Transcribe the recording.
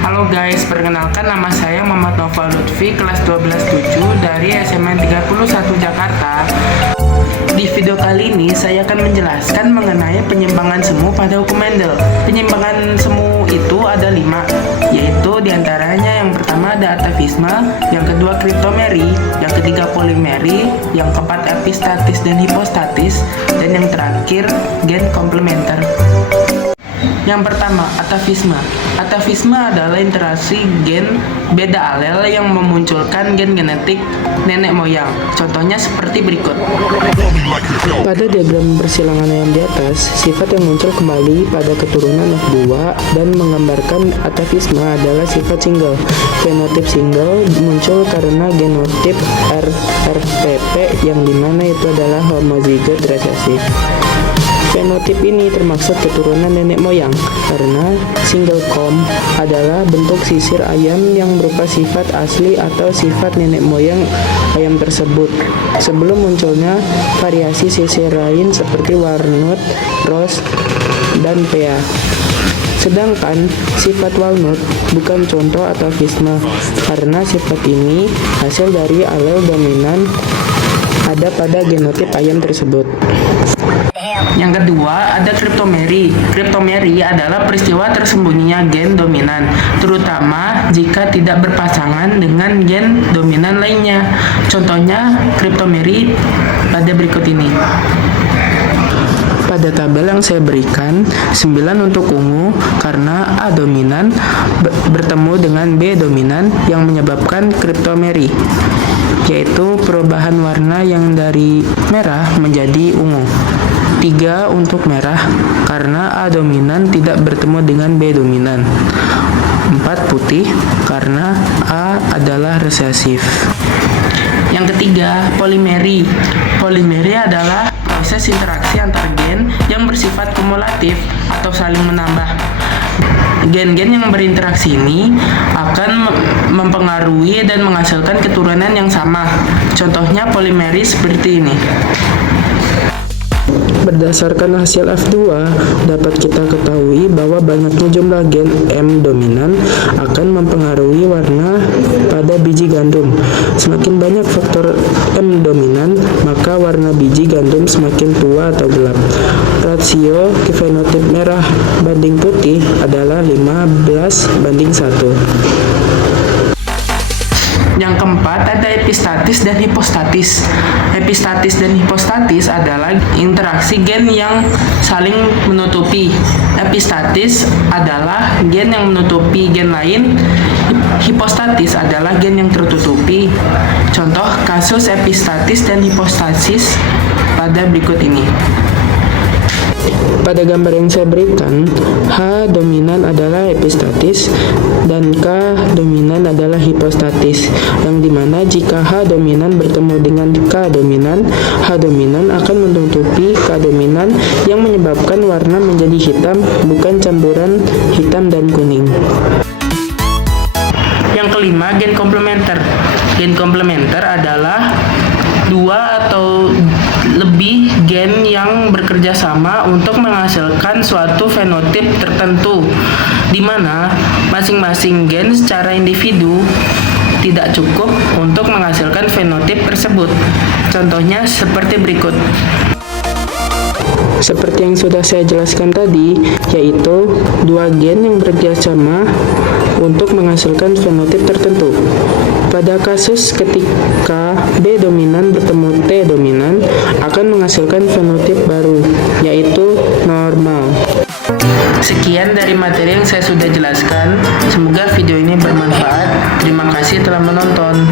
Halo guys, perkenalkan nama saya Muhammad Noval Lutfi, kelas 12-7 dari SMN 31 Jakarta. Di video kali ini saya akan menjelaskan mengenai penyimpangan semu pada hukum Mendel. Penyimpangan semu itu ada 5, yaitu diantaranya yang pertama ada atavisme, yang kedua kriptomeri, yang ketiga polimeri, yang keempat epistatis dan hipostatis, dan yang terakhir gen komplementer. Yang pertama, atavisme. Atavisme adalah interaksi gen beda alel yang memunculkan gen genetik nenek moyang. Contohnya seperti berikut. Pada diagram persilangan yang di atas, sifat yang muncul kembali pada keturunan F2 dan menggambarkan atavisme adalah sifat single. Fenotip single muncul karena genotip RRPP yang dimana itu adalah homozigot resesif. Fenotip ini termaksud keturunan nenek moyang karena single com adalah bentuk sisir ayam yang berupa sifat asli atau sifat nenek moyang ayam tersebut sebelum munculnya variasi sisir lain seperti walnut, rose, dan pea. Sedangkan sifat walnut bukan contoh atavisme karena sifat ini hasil dari alel dominan ada pada genotip ayam tersebut. Yang kedua, ada kriptomeri. Kriptomeri adalah peristiwa tersembunyinya gen dominan, terutama jika tidak berpasangan dengan gen dominan lainnya. Contohnya kriptomeri pada berikut ini. Pada tabel yang saya berikan, 9 untuk ungu karena A dominan bertemu dengan B dominan yang menyebabkan kriptomeri, yaitu perubahan warna yang dari merah menjadi ungu. 3 untuk merah karena A dominan tidak bertemu dengan B dominan. 4 putih karena A adalah resesif. Yang ketiga, polimeri. Polimeri adalah proses interaksi antar gen yang bersifat kumulatif atau saling menambah. Gen-gen yang berinteraksi ini akan mempengaruhi dan menghasilkan keturunan yang sama. Contohnya polimeri seperti ini. Berdasarkan hasil F2, dapat kita ketahui bahwa banyaknya jumlah gen M dominan akan mempengaruhi warna pada biji gandum. Semakin banyak faktor M dominan, maka warna biji gandum semakin tua atau gelap. Rasio fenotip merah banding putih adalah 15:1. Yang keempat, ada epistatis dan hipostatis. Epistatis dan hipostatis adalah interaksi gen yang saling menutupi. Epistatis adalah gen yang menutupi gen lain. Hipostatis adalah gen yang tertutupi. Contoh kasus epistatis dan hipostasis pada berikut ini. Pada gambar yang saya berikan, H dominan adalah epistatis dan K dominan adalah hipostatis, yang dimana jika H dominan bertemu dengan K dominan, H dominan akan menutupi K dominan yang menyebabkan warna menjadi hitam, bukan campuran hitam dan kuning. Yang kelima, gen komplementer. Gen komplementer adalah 2 atau lebih gen yang bekerja sama untuk menghasilkan suatu fenotip tertentu, di mana masing-masing gen secara individu tidak cukup untuk menghasilkan fenotip tersebut. Contohnya seperti berikut. Seperti yang sudah saya jelaskan tadi, yaitu 2 gen yang bekerja sama untuk menghasilkan fenotip tertentu. Pada kasus ketika B dominan bertemu T dominan akan menghasilkan fenotip baru, yaitu normal. Sekian dari materi yang saya sudah jelaskan. Semoga video ini bermanfaat. Terima kasih telah menonton.